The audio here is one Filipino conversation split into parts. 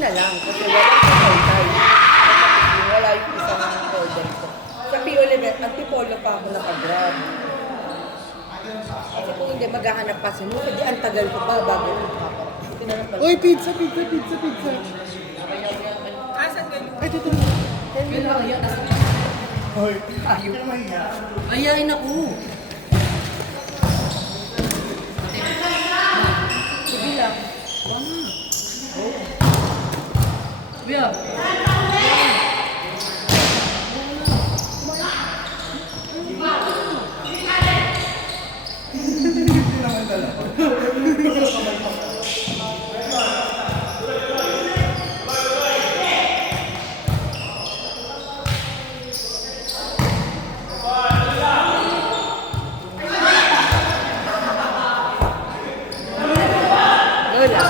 na lang kasi wala sa time. Wala yung isang order ko. Sa P-Oliver, antipolo pa ako nakag-grab. Kasi kung hindi, maghahanap pa sila. Hindi, ang tagal ko pa bago ko. Uy, pizza, pizza, pizza, pizza. Asan ka yun? Ay, dito. Yun lang, yan. Uy, ayaw na mahiya. Ayayin ako. Sige lang. Kuya. Hindi naman talaga. Lola.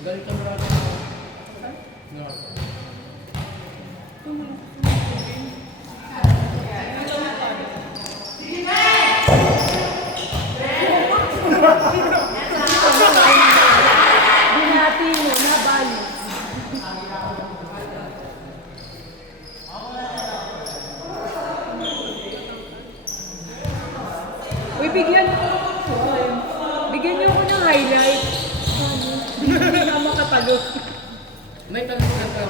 Galit ka marami. Binati mo, nabali. Uy, bigyan niyo ako ng highlight. Hindi na makatalo. May tanong ka ka.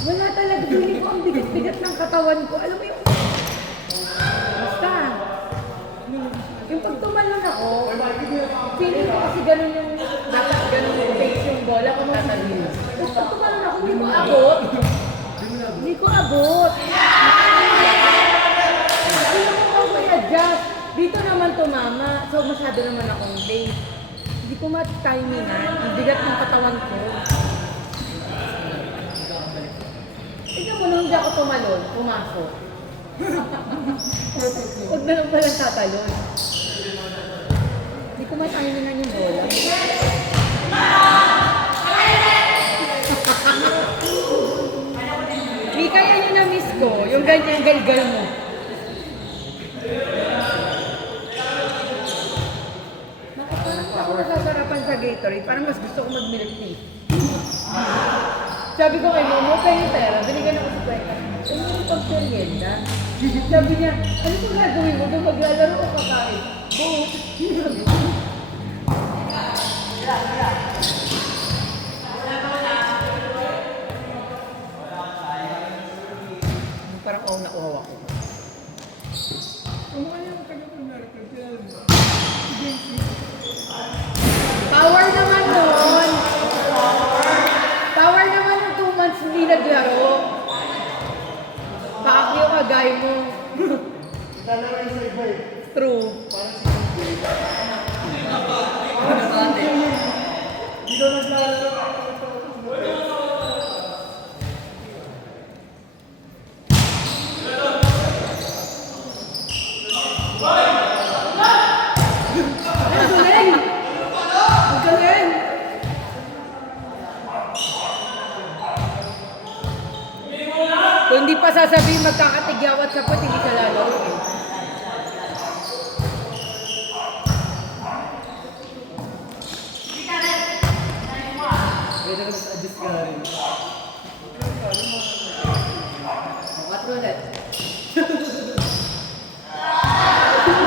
Wala talaga. Hindi ko ang bigat-bigat ng katawan ko. Alam mo yung... Basta. Yung pag tumalon ako, feeling ko kasi ganun yung... Dapat ganun yung face yung bola ko masasabi. Tapos pag tumalon ako, hindi ko abot. Hindi ko abot. Hindi ko may adjust. Dito naman tumama. So masyado naman akong base. Hindi ko ma-timingan. Ang bigat ng katawan ko. Tignan mo nung hindi ako tumalon, pumasok. Huwag na lang palang tatalon. Hindi ko ma-timingan yung bola. Di kaya yun na-miss ko, yung ganyan galgal mo. Ako nasasarapan sa Gatorade, parang mas gusto ko mag-milk tea. Sabi ko kay Momo, kayo pera, binigyan ako sa kwenta. Ay, meron pang perienda. Sabi niya, ano kung gagawin mo doon? Maglalaro o kakain? Oo. Parang ako nauhaw ako. Power naman nun. Power naman ng 2 months hindi naglaro. Paakyo ka, guy mo. Dalawa yung sa iba eh. True. Hindi ko naglalaro. Ang galing! Ang galing! Kung hindi pa sasabihin magkakatigyawat sa puwet, hindi ka lalo. Pwede ka mag-adjust ka rin. What ulit?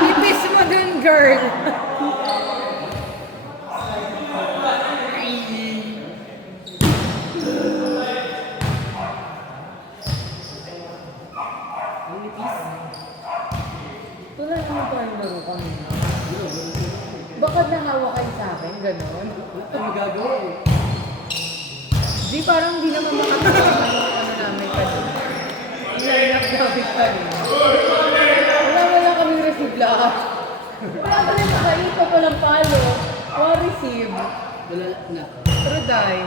Ipis mo dun, girl! Wala naman tayong laro kanina. Baka nahawa kayo sa akin, gano'n. Ano magagawa eh? Di parang di naman makakasama yung ano namin kanina. Line-up namin kanina. Wala kaming receive lahat. Wala ka rin makaito ko ng palo. Wala receive. Wala na. Pero die.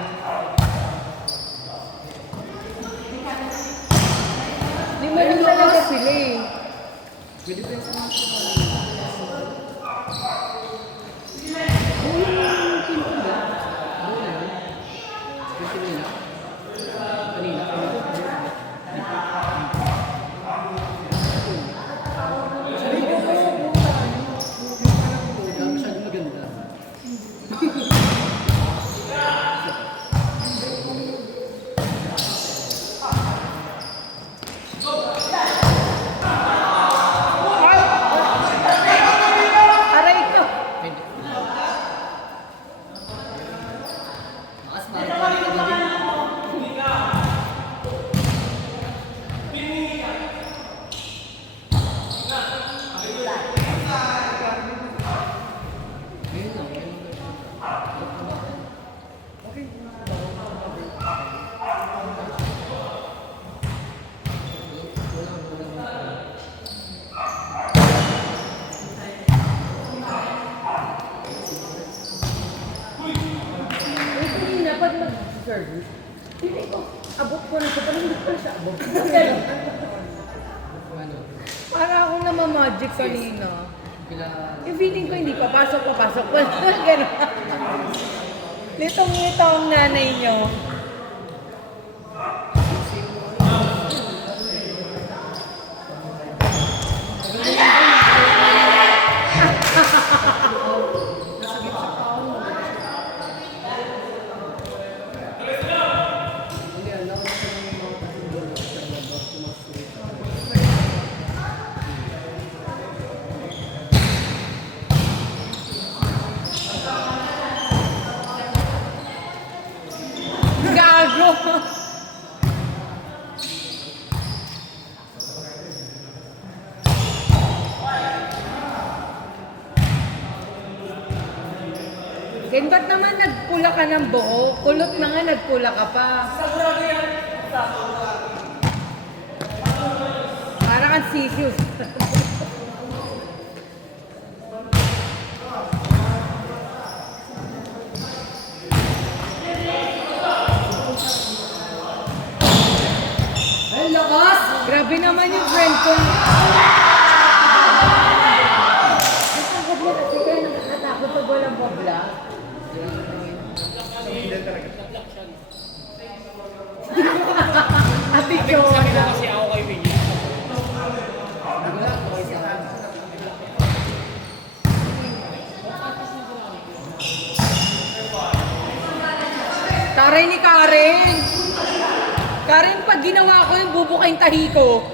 Lima lang talaga sila eh. Pwede pa yung sa mga Team ko ba? Kasi nila. Kanina. Sabi service. Hindi ko, abot ko na siya, parang hindi ko na siya abot. Ganun. Ano? Para akong namamagic kanina. Kailangan. Yung feeling ko hindi papasok. Ganun. Litong-lito ang nanay nyo. Hindi, alam ko sa mga kasundo sa labas, tumasuri. Gago! Ken, ba't naman nagpula ka ng buhok? Kulot na nga, nagpula ka pa. Parang ang serious. Ay, lakas! Grabe naman yung friend ko. Ang gabla kasi kaya nakakatakot pag walang babla. Ate Chona. Kasi ako kay Winnie. Wala ko kayo sa akin. Taray ni Karen. Karen, pag ginawa ko yung bubuka yung tahi ko.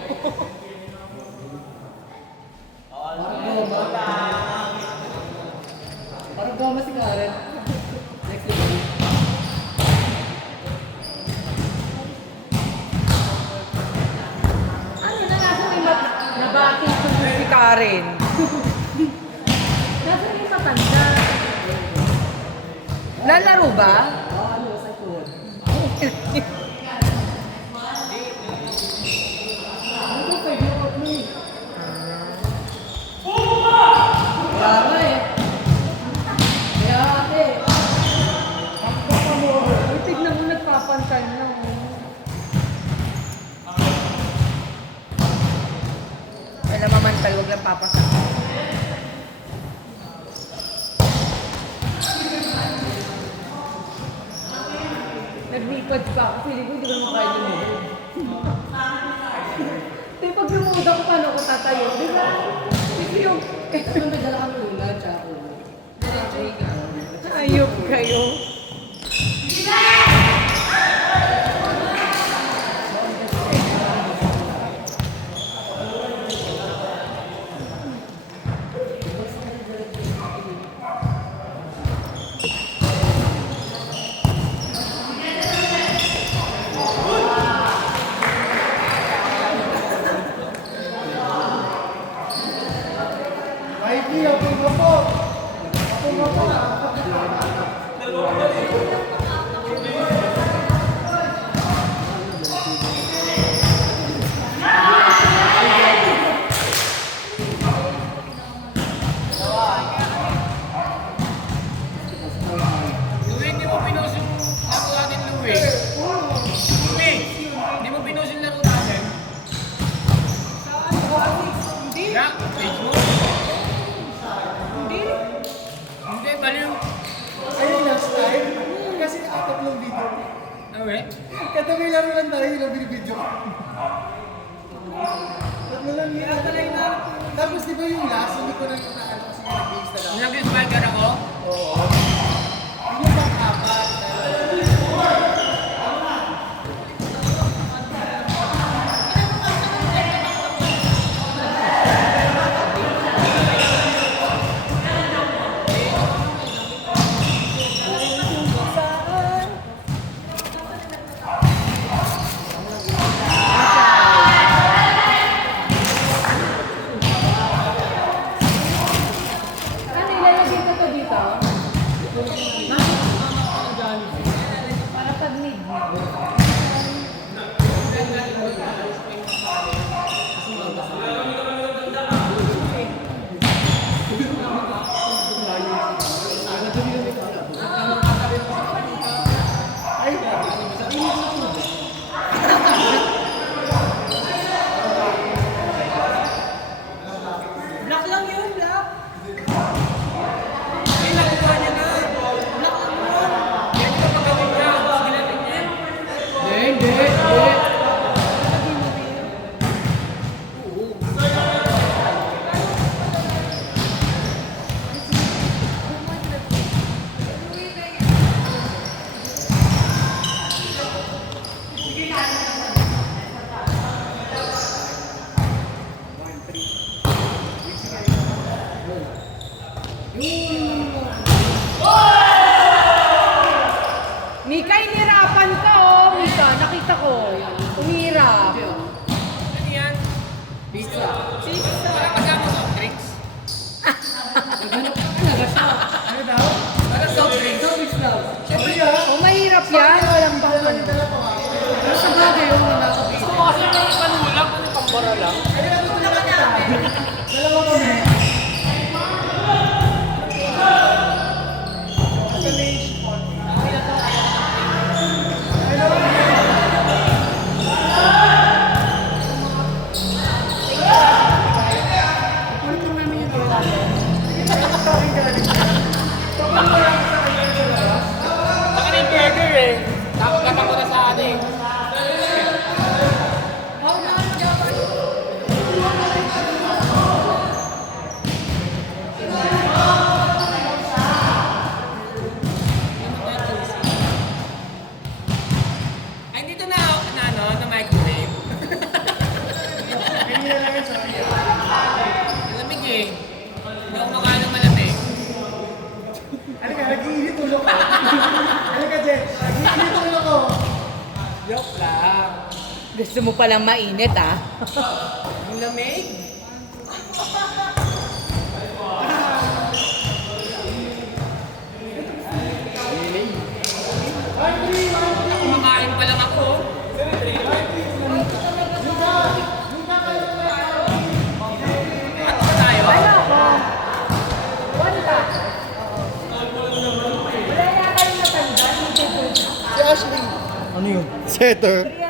Parang goma si Karen. Next level. Ano na nasa may nabati ko si Karen. Nasa may matanda. Lalaro ba? Ano, sa tuhod. Ano ba kayo? Kaya nga eh. Kaya ate. Pakpa mo. Uy, tignan mo nagpapantan na. Wala mamantal, huwag lang papasan. Nag-record pa ako, feeling ko hindi ko makaya lumuhod. Di pag lumuhod ako, paano ako tatayo? Di ba? Kasi yung... Ito may dala kami una, tsaka ulo. Diretso ikaw. Ayop kayo. Mikey, okay ka po. Ako nga po. Louie, hindi mo pinost yung laro natin, Louie. Louie, hindi mo pinost yung laro natin. Hindi. Na, page mo. Hindi. Hindi, baliw. Ayun, last time. Kasi tatlong video. Louie, Katabi laro lang tayo yung binibidyo ko. Tatlo lang yun. Tapos di ba yung last, hindi ko na yung naano kasi yung nag-base na lang. nag-spiker ako. Oo. Yun yung pang-apat. Ano, ilalagay ko to dito? Pizza. Pizza. Wala kasama soft drinks. Ano daw? Wala soft drinks. Siyempre yan. Oh, mahirap yan. Walang bawal. Sa bagay yung nakakapita. Gusto ko kasi may panulang, ano pambara lang. Dalawa kami. Sa may shipon. Baka na yung burger eh. Nakakata ko na sa ano eh. Ay, dito na ano, na microwave. Kanina lang yan, sorry. Malamig eh. Hindi ako makain ng malamig. Ano ka, nag-iinit ulo ko. Ano ka, Jen? Nag-iinit ulo ko. Joke lang. Gusto mo palang mainit, ah. Ang lamig. Kumakain pa lang ako. Ano ba tayo? Ano ko? Wala. Wala yata yung matanda. Si Ashley. Ano yun? Setter.